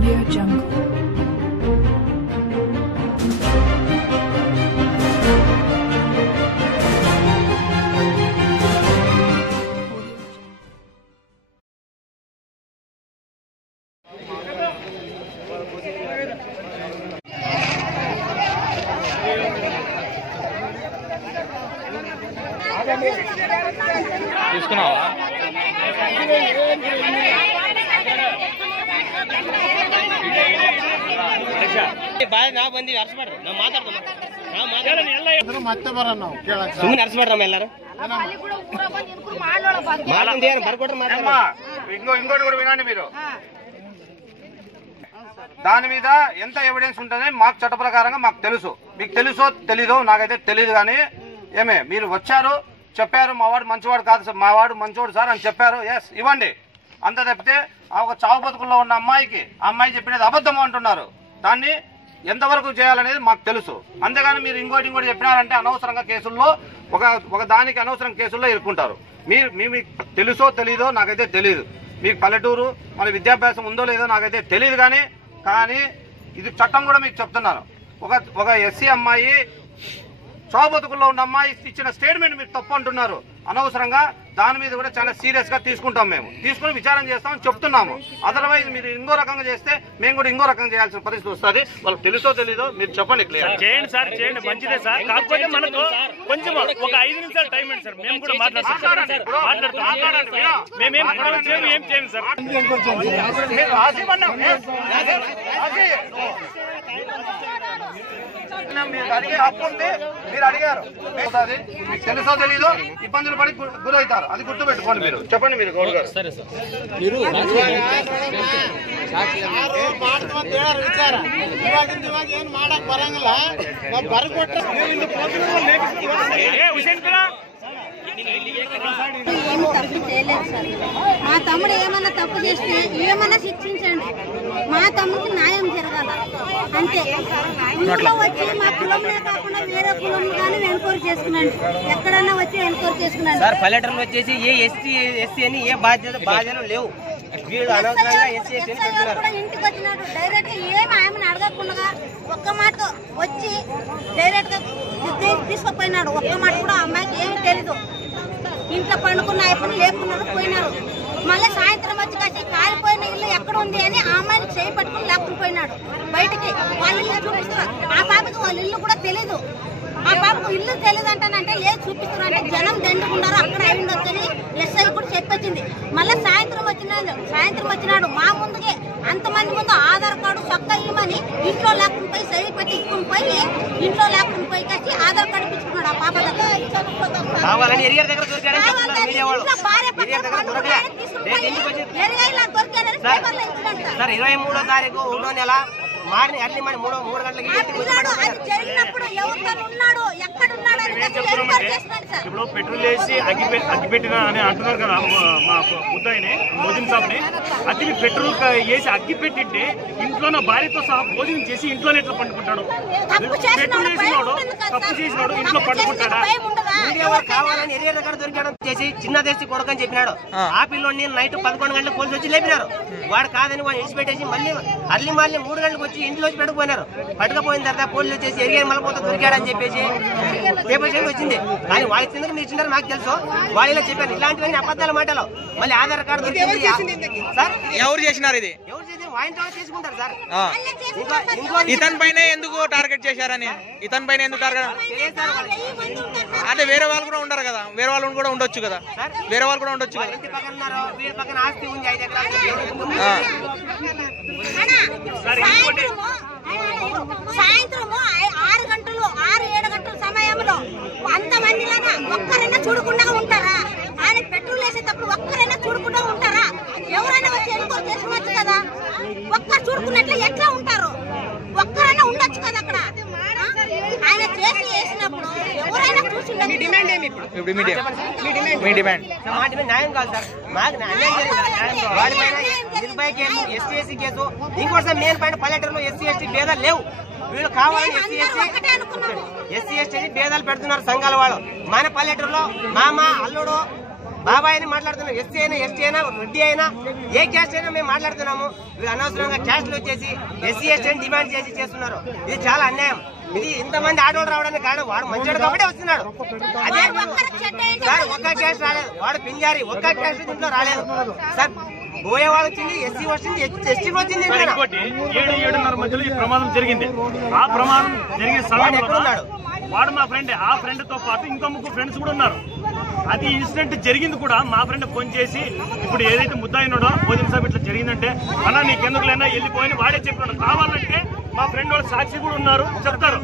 Audio Jungle. తీసుకున్నావా bye నా బంది అర్చబడ్రు నా మాట్లాడుతున్నా నా మాట్లాడను ಮತ್ತೆ ಬರಣ್ಣ ಕೇಳ ಸುಮ್ಮನೆ ಅರ್ಚಬಡ್ರಮ್ಮ ಎಲ್ಲರೂ మాట్లాడండి బర్కొట్ర మాట్లాడమ్మా ఇంకోటి కూడా వినండి మీరు దాని మీద ఎంత ఎవిడెన్స్ ఉంటుందని మాకు చట్ట ప్రకారంగా మాకు తెలుసు మీకు తెలుసో తెలీదో నాకైతే తెలియదు కానీ ఏమే మీరు వచ్చారు చెప్పారు మా వాడు మంచివాడు కాదు సార్ మా వాడు మంచివాడు సార్ అని చెప్పారు ఎస్ ఇవ్వండి అంత తప్పితే ఒక చావు బతుకుల్లో ఉన్న అమ్మాయికి ఆ అమ్మాయి చెప్పినది అబద్ధం అంటున్నారు దాన్ని ఎంతవరకు చేయాలనేది మాకు తెలుసు అంతేగాని మీరు ఇంకోటి చెప్పినారంటే అనవసరంగా కేసుల్లో ఒక దానికి అనవసరం కేసుల్లో ఇరుక్కుంటారు మీకు తెలుసో తెలీదో నాకైతే తెలియదు మీకు పల్లెటూరు మరి విద్యాభ్యాసం ఉందో లేదో నాకైతే తెలియదు కానీ ఇది చట్టం కూడా మీకు చెప్తున్నాను ఒక ఎస్సీ అమ్మాయి చావు బతుకుల్లో ఉన్న అమ్మాయి ఇచ్చిన స్టేట్మెంట్ మీరు తప్పు అంటున్నారు అనవసరంగా దాని మీద కూడా చాలా సీరియస్ గా తీసుకుంటాం మేము తీసుకుని విచారణ చేస్తామని చెప్తున్నాము అదర్వైజ్ మీరు ఇంకో రకంగా చేస్తే మేము కూడా ఇంకో రకంగా చేయాల్సిన పరిస్థితి వస్తుంది వాళ్ళకి తెలుసో తెలీదో మీరు చెప్పండి క్లియర్ చేయండి సార్ చేయండి మంచిదే సార్ కాకపోతే మనకు కొంచెం ఒక 5 నిమిషాలు టైం ఇవ్వండి సార్ మేము కూడా మాట్లాడతాం మేమేం గొడవ చేయము ఏం చేయండి సార్ మీరు అడిగే హక్కు ఉంది మీరు అడిగారు మీకు తెలుసో తెలీదో ఇబ్బందులు పడి గురవుతారు అది గుర్తుపెట్టుకోండి మీరు చెప్పండి మీరు గౌడ్ గారు సరే సార్ ఏమి తప్పు చేయలేదు సార్ మా తమ్ముడు ఏమన్నా తప్పు చేస్తే ఏమన్నా శిక్షించండి మా తమ్ముడికి న్యాయం జరగాల అంతే ఊళ్ళో వచ్చి మా కులంలో కాకుండా వేరే కులం కానీ ఎన్క్వైరీ చేసుకున్నాండి ఎక్కడన్నా వచ్చి ఎన్క్వైరీ చేసుకున్నాండి సార్ పల్లెటూరులో వచ్చేసి ఏ ఎస్సీ అని ఏ బాధ్యతలు లేవు వీడు అనవసరంగా ఎస్సీ కూడా ఇంటికి వచ్చినాడు డైరెక్ట్ ఏమి ఆమెను అడగకుండా ఒక్క మాట వచ్చి డైరెక్ట్ గా తీసుకుపోయినాడు ఒక్క మాట కూడా అమ్మాయికి ఏమి తెలీదు ఇంట్లో పండుకున్న అయిపోయి లేకున్నారు పోయినారు మళ్ళీ సాయంత్రం వచ్చి కాసి కాలిపోయిన ఇల్లు ఎక్కడ ఉంది అని ఆ అమ్మాయిని చేయి పట్టుకుని లేకుండా పోయినాడు బయటికి వాళ్ళ ఇల్లు చూపిస్తున్నారు ఆ పాపకి వాళ్ళ ఇల్లు కూడా తెలీదు ఆ పాపకు ఇల్లు తెలియదు అంటానంటే లేదు చూపిస్తున్నారు అంటే జనం దండుకున్నారు అక్కడ అయి ఉండొచ్చని ఎస్ఐ కూడా చెప్పొచ్చింది మళ్ళీ సాయంత్రం వచ్చినాడు మా ముందుకే అంతమంది ముందు ఆధార్ కార్డు చొక్కా ఇవ్వమని ఇంట్లో లేకుండా పోయి సైడ్ పెట్టి ఇక్కుని పోయి ఇంట్లో లేకుండా పోయి కాసి ఆధార్ కార్డు ఇప్పించుకున్నాడు ఆ పాప దగ్గర సార్ 23వ తారీఖు 1వ నెల ఎర్లీ మార్నింగ్ 3 గంటలకి ఇప్పుడు పెట్రోల్ వేసి అగ్గిపెట్టిన అని అంటున్నారు కదా మా ముద్దాయిని మోదీన్ సాబ్ని అది పెట్రోల్ వేసి అగ్గి పెట్టింటే ఇంట్లో నా భార్యతో సహా భోజనం చేసి ఇంట్లోనే ఎట్లా పండుకుంటాడు పెట్రోల్ వేసినాడు తప్పు చేసినాడు ఇంట్లో పండుకుంటాడా కావాలని ఎరియర్ దగ్గర దొరికాడు చేసి చిన్న దేశీ కొడుకని చెప్పినాడు ఆ పిల్లోని నైట్ 11 గంటలకు పోలీసు వచ్చి లేపినారు వాడు కాదని వాడు ఇడిచిపెట్టేసి మళ్ళీ అర్లీ మార్నింగ్ 3 గంటలకు వచ్చి ఇంట్లో వచ్చి పట్టుకుపోయినారు పట్టుకపోయిన తర్వాత పోలీసు వచ్చేసి ఎరియర్ మళ్ళీ దొరికాడని చెప్పేసి పేపర్ చేసి వచ్చింది కానీ వాళ్ళ కిందకి మీరు ఇచ్చినారు నాకు తెలుసు వాళ్ళు ఇలా చెప్పారు ఇలాంటివన్నీ అబద్ధాల మాటలు మళ్ళీ ఆధార్ కార్డు దొరికింది సార్ ఎవరు చేసినారు ఇది ఎవరు చేసి వాయించో చేసుకుంటారు సార్ ఇతని పైన ఎందుకు టార్గెట్ చేశారని ఇతని పైన ఎందుకు టార్గెట్ అంటే వేరే వాళ్ళు కూడా ఉండరు కదా వేరే వాళ్ళు కూడా ఉండొచ్చు కదా వేరే వాళ్ళు కూడా ఉండొచ్చు కదా ఇంటి పక్కన ఉన్నారు వీడి పక్కన ఆస్తి ఉంది 5 ఎకరాలు సాయంత్రం 6 గంటలు 6-7 గంటల సమయంలో అంతమంది ఒక్కరైనా చూడకుండా ఉంటారా ఆయన పెట్రోల్ వేసేటప్పుడు ఒక్కరైనా చూడకుండా ఉంటారా ఎవరైనా వచ్చి ఎన్క్వైరీ చేసుకోవచ్చు కదా ఒక్కరు చూడుకున్నట్లు ఎట్లా ఉంటారు ఒక్కరైనా ఉండొచ్చు కదా అక్కడ ఆయన చేసి వేసినప్పుడు ఎవరైనా చూసి న్యాయం కాదు సార్ మాకు న్యాయం జరిగింది వాడి పైన నిర్భయ కేసు ఎస్సీ కేసు ఇంకోటి మెయిన్ పైన పల్లెటూరులో ఎస్సీ భేదాలు లేవు వీళ్ళు కావాలని ఎస్సీ భేదాలు పెడుతున్నారు సంఘాల వాళ్ళు మన పల్లెటూరులో మామ అల్లుడు బాబాయ్ అని మాట్లాడుతున్నాం. ఎస్సీ అయినా, ఎస్టీ అయినా, రెడ్డి అయినా, ఏ క్యాస్ట్ అయినా మేము మాట్లాడుతున్నాము. వీళ్ళు అనవసరంగా క్యాస్ట్లు వచ్చేసి ఎస్సీ ఎస్టీ అని డిమాండ్ చేసి చేస్తున్నారు. ఇది చాలా అన్యాయం. ఇది ఇంతమంది ఆటోలు రావడానికి కారణం వాడు మంచోడు కాబట్టి వస్తున్నాడు. అదే సార్ ఒక్క క్యాస్ట్ రాలేదు, వాడు పింజారి ఒక్క క్యాస్ట్ దీంట్లో రాలేదు సార్. పోయేవాడు వచ్చింది, ఎస్సీ వచ్చింది, ఎస్టీ వచ్చింది. 7-7:30 మధ్యలో ఈ ప్రమాదం జరిగింది. ఆ ప్రమాదం జరిగిన సమయంలో వాడు మా ఫ్రెండ్, ఆ ఫ్రెండ్ తో పాటు ఇంకో 3 ఫ్రెండ్స్ కూడా ఉన్నారు. అది ఇన్సిడెంట్ జరిగింది కూడా మా ఫ్రెండ్ ఫోన్ చేసి ఇప్పుడు ఏదైతే ముద్దాయినాడో భోజన సభ ఇట్లా జరిగిందంటే అలా నీకెందుకులైనా వెళ్ళిపోయి వాడే చెప్పినాడు. కావాలంటే మా ఫ్రెండ్ వాళ్ళు సాక్షి కూడా ఉన్నారు చెప్తారు.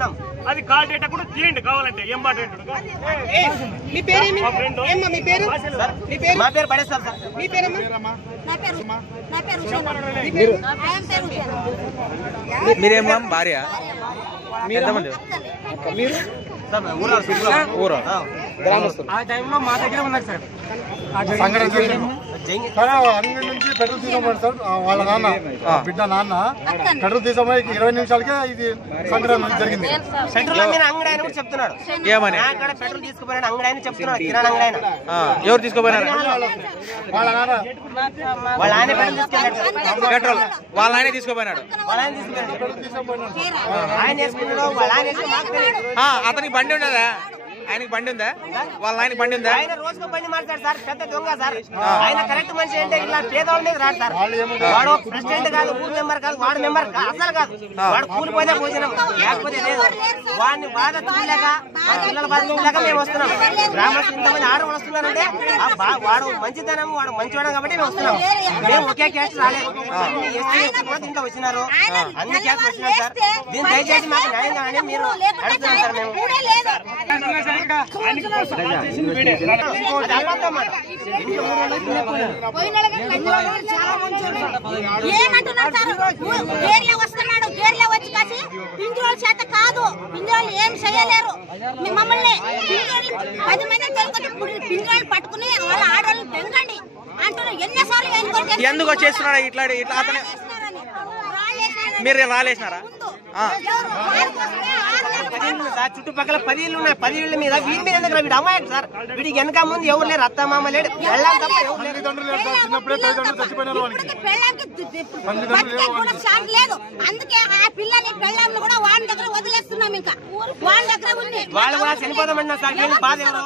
అది కాల్ డేటా కూడా తీయండి కావాలంటే. ఏం మాట మీరేమో భార్య ఊరు ఆ టైంలో మా దగ్గర ఉన్నారు సార్. అంగడి నుంచి పెట్రోల్ తీసుకోమని సార్ వాళ్ళ నాన్న బిడ్డ నాన్న పెట్రోల్ తీసుకోమని 20 నిమిషాలకే ఇది సంఘటన జరిగింది. సెంట్రల్ అంగడి ఆయన కూడా చెప్తున్నాడు. ఏమని పెట్రోల్ తీసుకుపోయినాడు అంగడి ఆయన చెప్తున్నాడు. కిరాణా అంగడి ఆయన ఎవరు తీసుకోపోయినారు? వాళ్ళ నాన్న వాళ్ళ ఆయన పెట్రోల్ వాళ్ళ ఆయనే తీసుకోపోయినాడు. ఆయన వేసుకున్నాడు. వాళ్ళ ఆయన వేసుకుని మాకు తెలియదు. అతనికి బండి ఉండదా? ఆయనకి బండి ఉందా? వాళ్ళ ఆయనకి బండి ఉందా? ఆయన రోజుకు బండి మాట్లాడు సార్. పెద్ద దొంగ సార్. ఆయన కరెక్ట్ మనిషి అంటే ఇలా పేదవాళ్ళ మీద రాడు సార్. వాడు ప్రెసిడెంట్ కాదు, ఊరు మెంబర్ కాదు, వార్డు మెంబర్ అసలు కాదు. వాడు కూలిపోయినా భోజనం లేకపోతే లేదు. వాడిని బాధ చూడలేక మా పిల్లల బాధ చూడలేక మేము వస్తున్నాం. గ్రామస్తులు ఇంతమంది ఆడవాళ్ళు వస్తున్నారంటే వాడు మంచితనం, వాడు మంచివాడు కాబట్టి మేము వస్తున్నాం. మేము ఒకే క్యాస్ట్ రాలేదు. అన్ని ఎస్టీ కూడా దీంట్లో వచ్చినారు. అన్ని క్యాస్ట్ వచ్చినారు సార్. దీన్ని దయచేసి మాకు న్యాయం కావాలని మీరు అడుగుతున్నాం సార్. మేము ఏమంటున్నారు సార్? గేర్లే వస్తున్నాడు, గేర్లే వచ్చి కాసి పింజోళ్ళ చేత కాదు, పింజోళ్ళు ఏం చేయలేరు. మమ్మల్ని 10 మంది తెలుగుతుంది పింజోళ్ళు పట్టుకుని వాళ్ళ ఆడవాళ్ళు బెంగండి అంటున్నారు. ఎన్నిసార్లు ఎందుకు వచ్చేస్తున్నాడు ఇట్లా ఇట్లా అతను? మీరు రాలేసినారా? చుట్టుపక్కల 10 ఇళ్ళు ఉన్నాయి. 10 ఇళ్ళ మీద వీడి మీద ఎందుకు? వీడు అమ్మాయి సార్. వీడికి వెనక ముందు ఎవరు లేరు. అత్త మామ లేడు, వెళ్ళాలి తప్ప ఎవరు లేరు. చిన్నప్పుడే తల్లిదండ్రులు చచ్చిపోయినారు. లేదు. అందుకే ఆ పిల్లని పెళ్ళాన్ని కూడా వాడి దగ్గర వదిలేస్తున్నాం. ఇంకా వాడి దగ్గర ఉంది. వాళ్ళు కూడా చనిపోదామన్నా సార్. వీళ్ళు బాధ ఎవరు?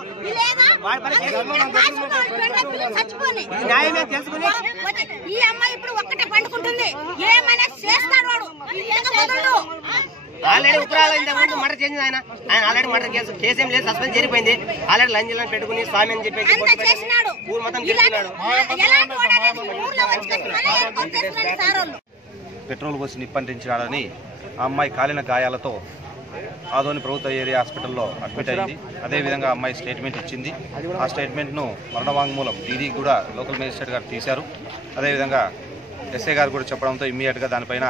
వాడి పని చచ్చిపోయి న్యాయమే తెలుసుకుని ఈ అమ్మాయి ఇప్పుడు ఒక్కటే పండుకుంటుంది. ఏమైనా చేస్తాడు వాడు. ఆల్రెడీ ఉత్తరాలు ఇంత ముందు మర్డర్ చేసింది ఆయన. ఆల్రెడీ మర్డర్ కేసు ఏం లేదు, సస్పెండ్ జరిగిపోయింది. ఆల్రెడీ లంజలను పెట్టుకుని స్వామి అని చెప్పేసి ఊరు మొత్తం తిరుగుతున్నాడు. పెట్రోల్ పోసి నిప్పంటించాడని ఆ అమ్మాయి కాలిన గాయాలతో ఆదోని ప్రభుత్వ ఏరియా హాస్పిటల్లో అడ్మిట్ అయింది. అదేవిధంగా అమ్మాయి స్టేట్మెంట్ ఇచ్చింది. ఆ స్టేట్మెంట్ను మరణవాంగ్మూలం డీడీ కూడా లోకల్ మేజిస్ట్రేట్ గారు తీశారు. అదేవిధంగా ఎస్ఐ గారు కూడా చెప్పడంతో ఇమ్మీడియట్గా దానిపైన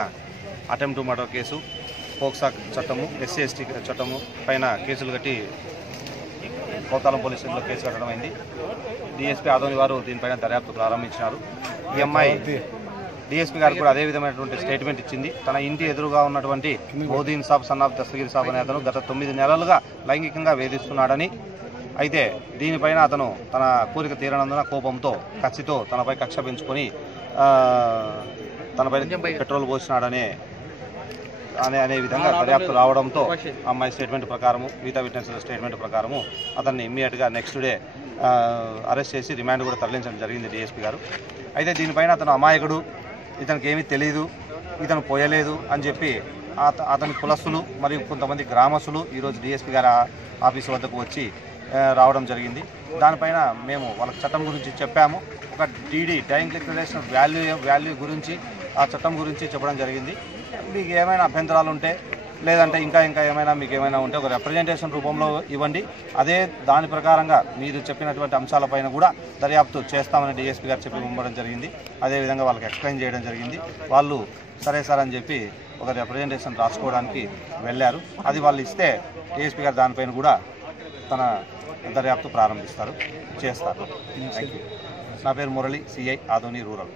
అటెంప్ట్ టు మర్డర్ కేసు, పోక్సా చట్టము, ఎస్సీ ఎస్టీ చట్టము పైన కేసులు కట్టి కోతాలం పోలీస్ స్టేషన్లో కేసు కట్టడం అయింది. డిఎస్పీ ఆదోని వారు దీనిపైన దర్యాప్తు ప్రారంభించినారు. ఈ అమ్మాయి డిఎస్పీ గారు కూడా అదే విధమైనటువంటి స్టేట్మెంట్ ఇచ్చింది. తన ఇంటి ఎదురుగా ఉన్నటువంటి మోదీన్ సాబ్ సన్ ఆఫ్ దస్తగిరి సాబ్ అనే అతను గత 9 నెలలుగా లైంగికంగా వేధిస్తున్నాడని, అయితే దీనిపైన అతను తన కోరిక తీరనందున కోపంతో కసితో తనపై కక్ష పెంచుకొని తనపై పెట్రోల్ పోసినాడనే అనే విధంగా దర్యాప్తు రావడంతో అమ్మాయి స్టేట్మెంట్ ప్రకారము, మిగతా విట్నెస్ స్టేట్మెంట్ ప్రకారము అతన్ని ఇమ్మీడియట్గా నెక్స్ట్ డే అరెస్ట్ చేసి రిమాండ్ కూడా తరలించడం జరిగింది డిఎస్పీ గారు. అయితే దీనిపైన అతను అమాయకుడు, ఇతనికి ఏమీ తెలియదు, ఇతను పోయలేదు అని చెప్పి అతని కులస్తులు మరియు కొంతమంది గ్రామస్తులు ఈరోజు డిఎస్పీ గారి ఆఫీసు వద్దకు వచ్చి రావడం జరిగింది. దానిపైన మేము వాళ్ళకి చట్టం గురించి చెప్పాము. ఒక డీడీ డైయింగ్ డిక్లరేషన్ వాల్యూ గురించి, ఆ చట్టం గురించి చెప్పడం జరిగింది. మీకు ఏమైనా అభ్యంతరాలు ఉంటే లేదంటే ఇంకా ఏమైనా మీకు ఏమైనా ఉంటే ఒక రిప్రజెంటేషన్ రూపంలో ఇవ్వండి. అదే దాని ప్రకారంగా మీరు చెప్పినటువంటి అంశాలపైన కూడా దర్యాప్తు చేస్తామని డిఎస్పీ గారు చెప్పి పంపడం జరిగింది. అదేవిధంగా వాళ్ళకి ఎక్స్ప్లెయిన్ చేయడం జరిగింది. వాళ్ళు సరే సార్ అని చెప్పి ఒక రిప్రజెంటేషన్ రాసుకోవడానికి వెళ్ళారు. అది వాళ్ళు ఇస్తే డిఎస్పీ గారు దానిపైన కూడా తన దర్యాప్తు ప్రారంభిస్తారు, చేస్తారు. Thank you. నా పేరు మురళి, సిఐ ఆదోని రూరల్.